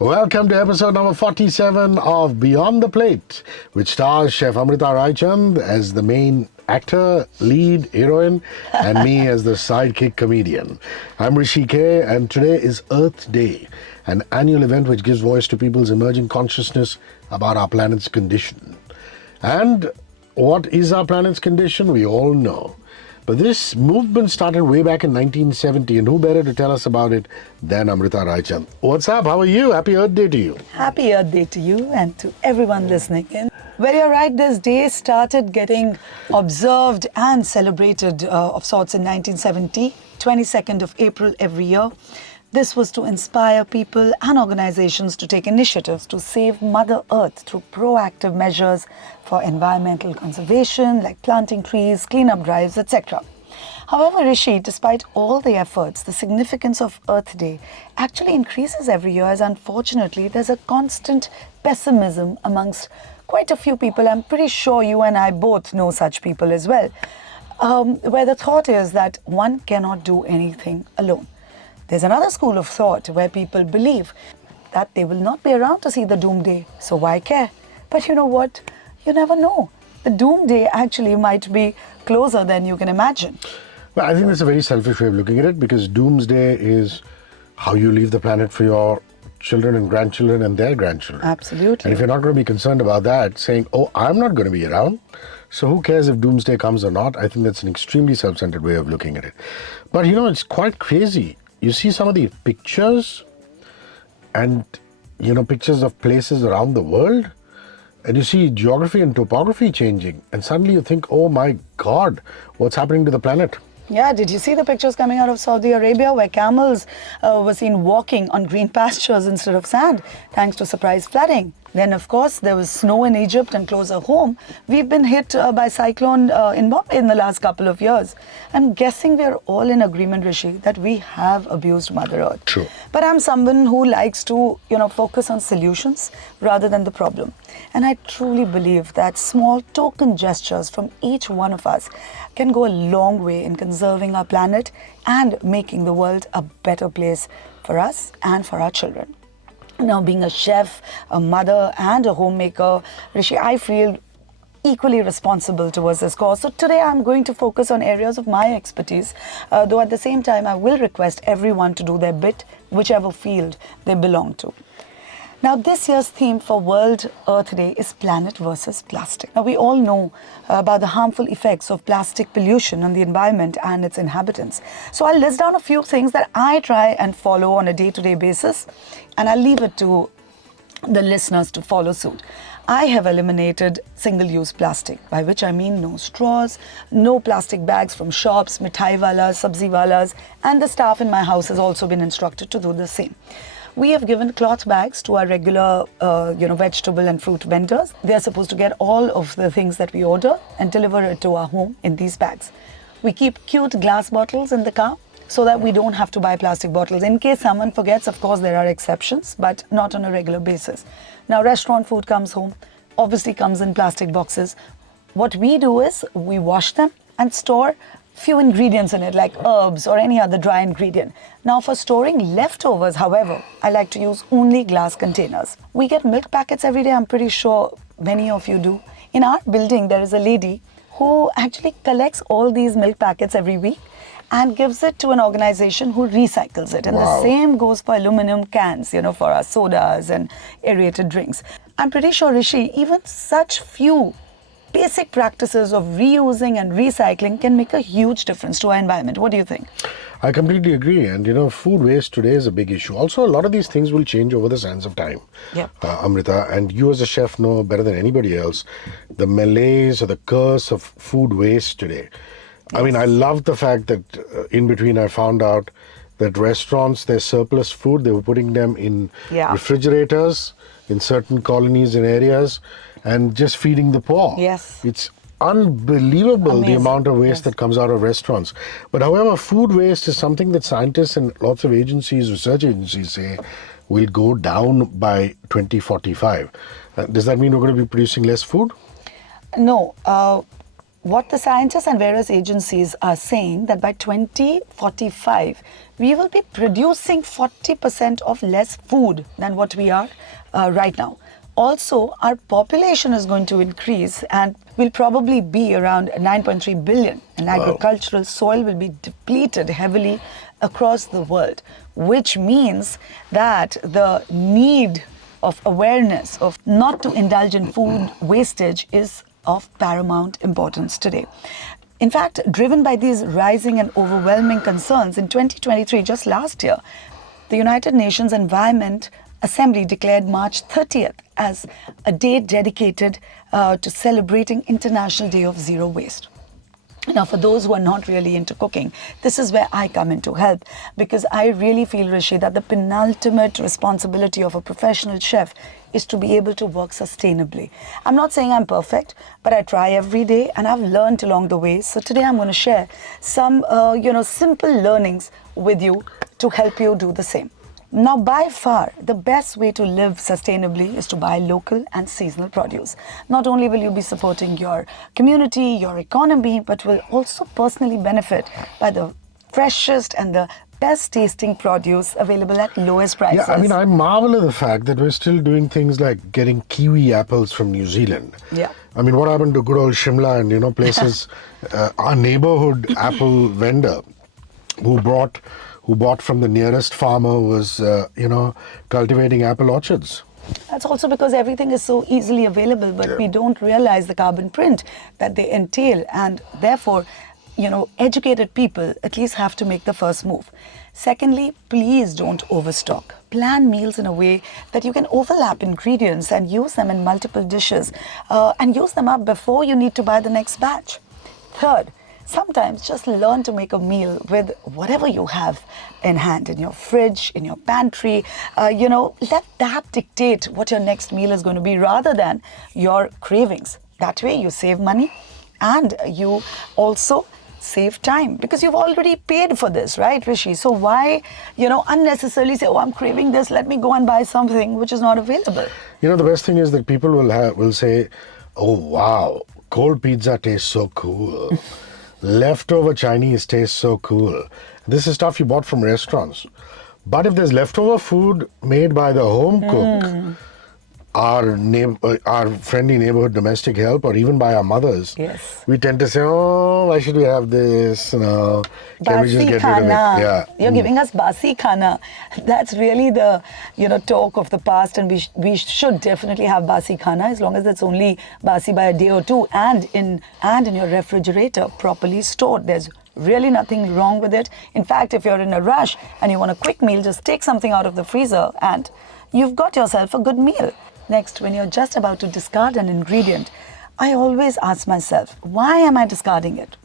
Welcome to episode number 47 of Beyond the Plate, which stars Chef Amrita Raichand as the main actor, lead, heroine, and me as the sidekick comedian. I'm Hrishi K, and today is Earth Day, an annual event which gives voice to people's emerging consciousness about our planet's condition. And what is our planet's condition? We all know. But this movement started way back in 1970, and who better to tell us about it than Amrita Raichand? What's up? How are you? Happy Earth Day to you. Happy Earth Day to you and to everyone listening in. Well, you're right, this day started getting observed and celebrated of sorts in 1970, 22nd of April every year. This was to inspire people and organizations to take initiatives to save Mother Earth through proactive measures for environmental conservation, like planting trees, cleanup drives, etc. However, Rishi, despite all the efforts, the significance of Earth Day actually increases every year, as unfortunately there's a constant pessimism amongst quite a few people. I'm pretty sure you and I both know such people as well, where the thought is that one cannot do anything alone. There's another school of thought where people believe that they will not be around to see the doomsday, so why care? But you know what? You never know. The doomsday actually might be closer than you can imagine. Well, I think that's a very selfish way of looking at it, because doomsday is how you leave the planet for your children and grandchildren and their grandchildren. Absolutely. And if you're not going to be concerned about that, saying, oh, I'm not going to be around, so who cares if doomsday comes or not? I think that's an extremely self-centered way of looking at it. But you know, it's quite crazy. You see some of the pictures and, pictures of places around the world, and you see geography and topography changing, and suddenly you think, oh my God, what's happening to the planet? Yeah, did you see the pictures coming out of Saudi Arabia where camels were seen walking on green pastures instead of sand, thanks to surprise flooding? Then, of course, there was snow in Egypt, and closer home, we've been hit by cyclone in Bombay in the last couple of years. I'm guessing we're all in agreement, Rishi, that we have abused Mother Earth. True. But I'm someone who likes to, focus on solutions rather than the problem. And I truly believe that small token gestures from each one of us can go a long way in conserving our planet and making the world a better place for us and for our children. Now, being a chef, a mother, and a homemaker, Rishi, I feel equally responsible towards this cause. So today I'm going to focus on areas of my expertise, though at the same time I will request everyone to do their bit, whichever field they belong to. Now, this year's theme for World Earth Day is Planet versus Plastic. Now, we all know about the harmful effects of plastic pollution on the environment and its inhabitants. So I'll list down a few things that I try and follow on a day-to-day basis, and I'll leave it to the listeners to follow suit. I have eliminated single-use plastic, by which I mean no straws, no plastic bags from shops, mithai walas, sabzi walas, and the staff in my house has also been instructed to do the same. We have given cloth bags to our regular, vegetable and fruit vendors. They are supposed to get all of the things that we order and deliver it to our home in these bags. We keep cute glass bottles in the car so that we don't have to buy plastic bottles. In case someone forgets, of course, there are exceptions, but not on a regular basis. Now, restaurant food comes home, obviously comes in plastic boxes. What we do is we wash them and store few ingredients in it, like herbs or any other dry ingredient. Now, for storing leftovers, however, I like to use only glass containers. We get milk packets every day. I'm pretty sure many of you do. In our building, there is a lady who actually collects all these milk packets every week and gives it to an organization who recycles it. And Wow. the same goes for aluminum cans, for our sodas and aerated drinks. I'm pretty sure, Rishi, even such few basic practices of reusing and recycling can make a huge difference to our environment. What do you think? I completely agree. And food waste today is a big issue. Also, a lot of these things will change over the sands of time. Yep. Amrita, and you as a chef know better than anybody else the malaise or the curse of food waste today. I mean, I love the fact that in between I found out that restaurants, their surplus food, they were putting them in refrigerators in certain colonies and areas and just feeding the poor. Yes. It's unbelievable. Amazing. The amount of waste that comes out of restaurants. But however, food waste is something that scientists and lots of agencies, research agencies say will go down by 2045. Does that mean we're going to be producing less food? No. what the scientists and various agencies are saying that by 2045, we will be producing 40% of less food than what we are right now. Also, our population is going to increase and will probably be around 9.3 billion. And agricultural soil will be depleted heavily across the world, which means that the need of awareness of not to indulge in food wastage is of paramount importance today. In fact, driven by these rising and overwhelming concerns, in 2023, just last year, the United Nations Environment Assembly declared March 30th as a day dedicated to celebrating International Day of Zero Waste. Now, for those who are not really into cooking, this is where I come in to help, because I really feel, Rishi, that the penultimate responsibility of a professional chef is to be able to work sustainably. I'm not saying I'm perfect, but I try every day and I've learned along the way. So today I'm going to share some, simple learnings with you to help you do the same. Now, by far, the best way to live sustainably is to buy local and seasonal produce. Not only will you be supporting your community, your economy, but will also personally benefit by the freshest and the best tasting produce available at lowest prices. Yeah, I mean, I marvel at the fact that we're still doing things like getting kiwi apples from New Zealand. Yeah. I mean, what happened to good old Shimla and, places, our neighborhood apple vendor who bought from the nearest farmer was, cultivating apple orchards. That's also because everything is so easily available, but we don't realize the carbon print that they entail, and therefore, educated people at least have to make the first move. Secondly, please don't overstock. Plan meals in a way that you can overlap ingredients and use them in multiple dishes and use them up before you need to buy the next batch. Third, sometimes just learn to make a meal with whatever you have in hand, in your fridge, in your pantry. Let that dictate what your next meal is going to be rather than your cravings. That way you save money and you also save time, because you've already paid for this, right, Rishi? So why, unnecessarily say, oh, I'm craving this, let me go and buy something which is not available. The best thing is that people will say, oh, wow, cold pizza tastes so cool. Leftover Chinese tastes so cool. This is stuff you bought from restaurants. But if there's leftover food made by the home cook, our friendly neighborhood domestic help, or even by our mothers, yes, we tend to say, oh, why should we have this? Can we just get rid of it? Yeah. You're giving us basi khana. That's really the talk of the past, and we should definitely have basi khana as long as it's only basi by a day or two and in your refrigerator properly stored. There's really nothing wrong with it. In fact, if you're in a rush and you want a quick meal, just take something out of the freezer and you've got yourself a good meal. Next, when you're just about to discard an ingredient, I always ask myself, why am I discarding it?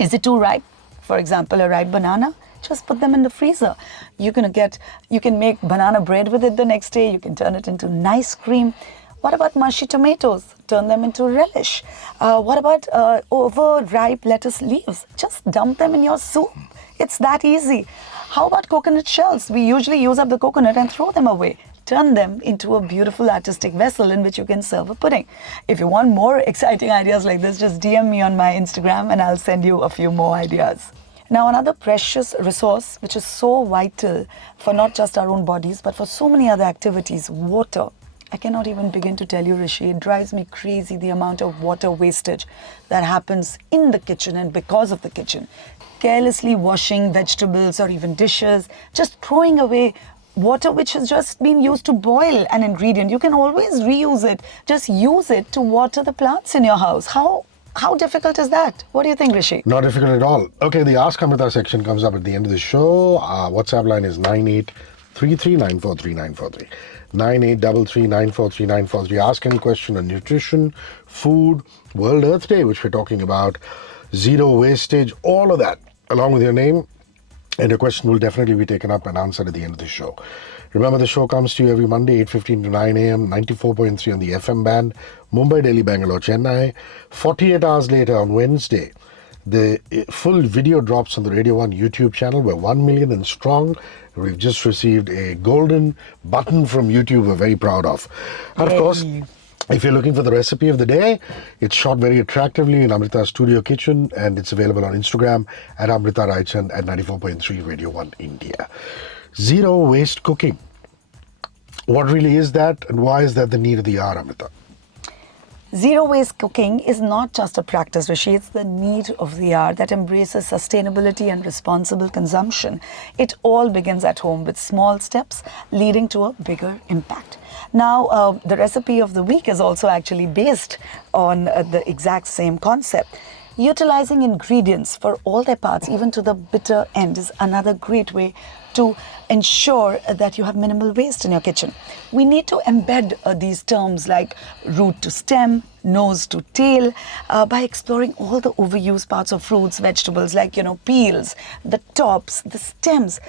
Is it too ripe? For example, a ripe banana? Just put them in the freezer. You can make banana bread with it the next day. You can turn it into nice cream. What about mushy tomatoes? Turn them into relish. What about overripe lettuce leaves? Just dump them in your soup. It's that easy. How about coconut shells? We usually use up the coconut and throw them away. Turn them into a beautiful artistic vessel in which you can serve a pudding. If you want more exciting ideas like this, just DM me on my Instagram and I'll send you a few more ideas. Now, another precious resource which is so vital for not just our own bodies, but for so many other activities, water. I cannot even begin to tell you, Rishi, it drives me crazy the amount of water wastage that happens in the kitchen and because of the kitchen. Carelessly washing vegetables or even dishes, just throwing away water which has just been used to boil an ingredient. You can always reuse it. Just use it to water the plants in your house. How difficult is that? What do you think, Rishi? Not difficult at all. Okay, the Ask Amrita section comes up at the end of the show. Our WhatsApp line is 9833943943. 9833943943. Ask any question on nutrition, food, World Earth Day, which we're talking about, zero wastage, all of that, along with your name. And your question will definitely be taken up and answered at the end of the show. Remember, the show comes to you every Monday, 8:15 to 9 a.m., 94.3 on the FM band, Mumbai, Delhi, Bangalore, Chennai. 48 hours later on Wednesday, the full video drops on the Radio 1 YouTube channel. We're 1 million and strong. We've just received a golden button from YouTube we're very proud of. And of course, If you're looking for the recipe of the day, it's shot very attractively in Amrita's studio kitchen, and it's available on Instagram at Amrita Raichand at 94.3 Radio 1 India. Zero waste cooking. What really is that, and why is that the need of the hour, Amrita? Zero waste cooking is not just a practice, Rishi. It's the need of the hour that embraces sustainability and responsible consumption. It all begins at home with small steps leading to a bigger impact. Now, the recipe of the week is also actually based on the exact same concept. Utilizing ingredients for all their parts, even to the bitter end, is another great way to ensure that you have minimal waste in your kitchen. We need to embed these terms like root to stem, nose to tail, by exploring all the overused parts of fruits, vegetables, like, peels, the tops, the stems.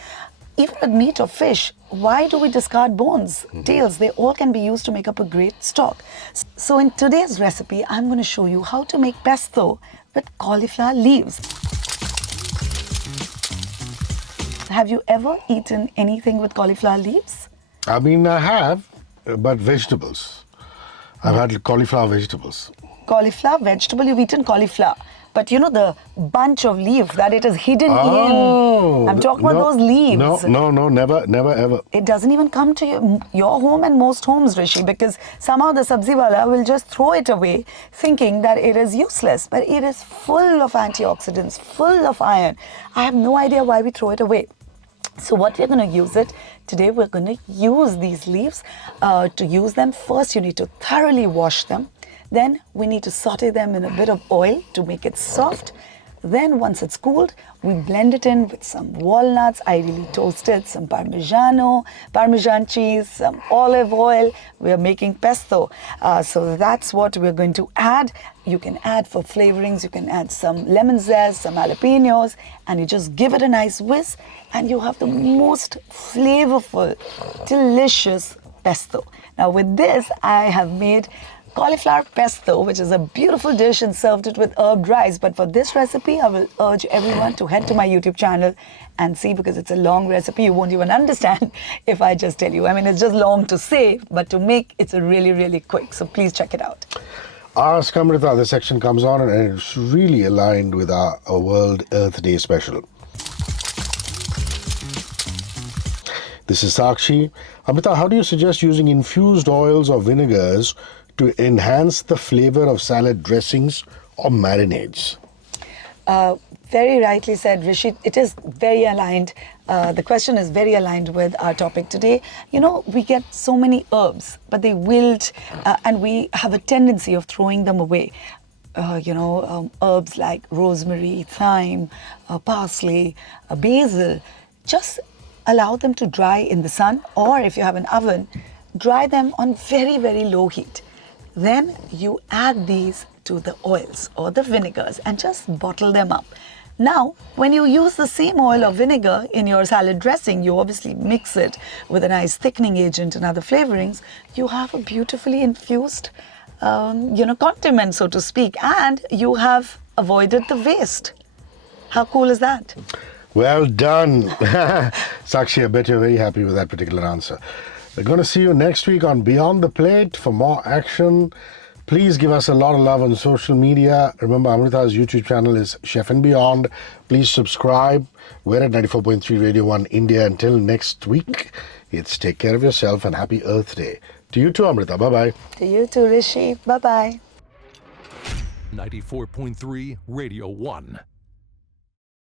Even with meat or fish, why do we discard bones, tails? They all can be used to make up a great stock. So in today's recipe, I'm going to show you how to make pesto with cauliflower leaves. Have you ever eaten anything with cauliflower leaves? I mean, I have, but vegetables. I've had cauliflower vegetables. Cauliflower vegetable, you've eaten cauliflower. But the bunch of leaf that it is hidden in. I'm talking about those leaves. No, never, ever. It doesn't even come to your home and most homes, Rishi, because somehow the sabziwala will just throw it away thinking that it is useless. But it is full of antioxidants, full of iron. I have no idea why we throw it away. So what we're going to use it, today we're going to use these leaves. To use them, first you need to thoroughly wash them. Then we need to saute them in a bit of oil to make it soft. Then once it's cooled, we blend it in with some walnuts, ideally toasted, some Parmesan cheese, some olive oil. We are making pesto. So that's what we're going to add. You can add for flavorings, you can add some lemon zest, some jalapenos, and you just give it a nice whisk, and you have the most flavorful, delicious pesto. Now with this, I have made cauliflower pesto, which is a beautiful dish, and served it with herbed rice. But for this recipe, I will urge everyone to head to my YouTube channel and see, because it's a long recipe. You won't even understand if I just tell you. I mean, it's just long to say, but to make, it's a really, really quick. So please check it out. Ask Amrita, this section comes on, and it's really aligned with our World Earth Day special. This is Sakshi. Amrita, how do you suggest using infused oils or vinegars to enhance the flavor of salad dressings or marinades? Very rightly said, Rishi. It is very aligned. The question is very aligned with our topic today. We get so many herbs, but they wilt, and we have a tendency of throwing them away. Herbs like rosemary, thyme, parsley, basil. Just allow them to dry in the sun, or if you have an oven, dry them on very, very low heat. Then you add these to the oils or the vinegars and just bottle them up. Now, when you use the same oil or vinegar in your salad dressing, you obviously mix it with a nice thickening agent and other flavorings. You have a beautifully infused, condiment, so to speak, and you have avoided the waste. How cool is that? Well done. Sakshi, I bet you're very happy with that particular answer. We're going to see you next week on Beyond the Plate for more action. Please give us a lot of love on social media. Remember, Amrita's YouTube channel is Chef and Beyond. Please subscribe. We're at 94.3 Radio 1 India. Until next week, it's take care of yourself and happy Earth Day. To you too, Amrita. Bye-bye. To you too, Rishi. Bye-bye. 94.3 Radio 1.